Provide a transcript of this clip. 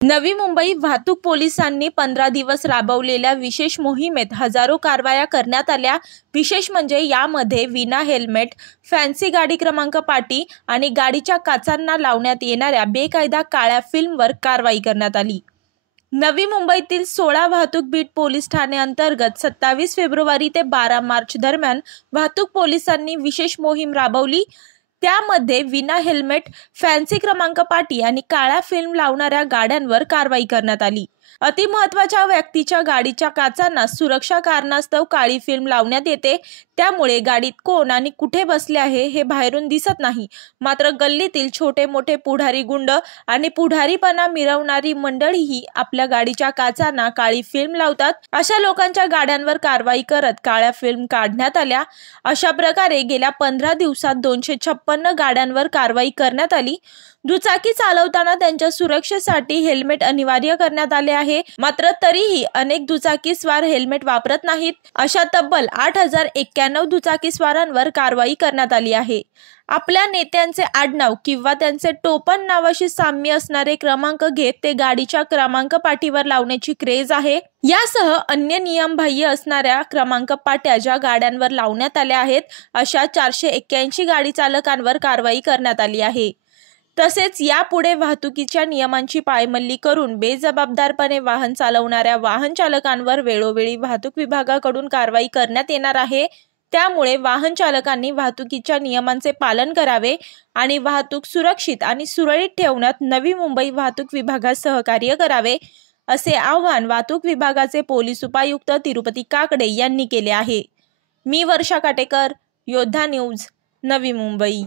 नवी मुंबई वाहतूक पोलिसांनी 15 दिवस राबवलेल्या विशेष मोहिमेत हजारो कारवाया करण्यात आल्या। विशेष म्हणजे यामध्ये विना हेल्मेट, फॅन्सी गाडी क्रमांक पाटी आणि गाडीच्या काचांना लावण्यात येणाऱ्या बेकायदा काळ्या फिल्मवर कारवाई करण्यात आली। नवी मुंबईतील 16 वाहतूक बीट पोलीस ठाणे अंतर्गत 27 फेब्रुवारी ते 12 मार्च दरम्यान वाहतूक पोलिसांनी विशेष मोहीम राबवली। त्यामध्ये विना हेल्मेट, फॅन्सी क्रमांक पाटी आणि काळ्या फिल्म लावणाऱ्या गाड्यांवर कारवाई करण्यात आली। अतिमहत्त्वाच्या व्यक्तीच्या गाडीच्या काचांना सुरक्षा कारणास्तव काळी फिल्म लावण्यात येते, त्यामुळे गाडीत कोण आणि कुठे बसले आहे हे बाहेरून दिसत नाही। मात्र गल्लीतील छोटे मोठे पुढारी गुंड आणि पुढारीपणा मिरवणारी मंडळीही आपल्या गाडीच्या काचांना काळी फिल्म लावतात। अशा लोकांच्या गाड्यांवर कारवाई करत काळ्या फिल्म काढण्यात आल्या। अशा प्रकारे गेल्या 15 दिवसात 256 गाड्यांवर कारवाई करण्यात आली। दुचाकी चालवताना त्यांच्या सुरक्षेसाठी हेल्मेट अनिवार्य करण्यात आले आहे, मात्र तरीही अनेक दुचाकीस्वार हेल्मेट वापरत नाहीत। अशा तब्बल 8091 दुचाकीस्वारांवर कारवाई करण्यात आली आहे। आपल्या नेत्यांचे आडनाव किंवा त्यांचे टोपण नावाशी साम्य असणारे क्रमांक घेत ते गाडीच्या क्रमांक पाटीवर लावण्याची क्रेज आहे। यासह अन्य नियमबाह्य असणाऱ्या क्रमांक पाट्या ज्या गाड्यांवर लावण्यात आल्या आहेत, अशा 481 गाडी चालकांवर कारवाई करण्यात आली आहे। तसेच यापुढे वाहतुकीच्या नियमांची पायमल्ली करून बेजबाबदारपणे वाहन चालवणाऱ्या वाहन चालकांवर वेळोवेळी वाहतूक विभागाकडून कारवाई करण्यात येणार आहे। त्यामुळे वाहन चालकांनी वाहतुकीच्या नियमांचे पालन करावे आणि वाहतूक सुरक्षित आणि सुरळीत ठेवण्यात नवी मुंबई वाहतूक विभागास सहकार्य करावे, असे आवाहन वाहतूक विभागाचे पोलीस उपायुक्त तिरुपती काकडे यांनी केले आहे। मी वर्षा काटेकर, योद्धा न्यूज, नवी मुंबई।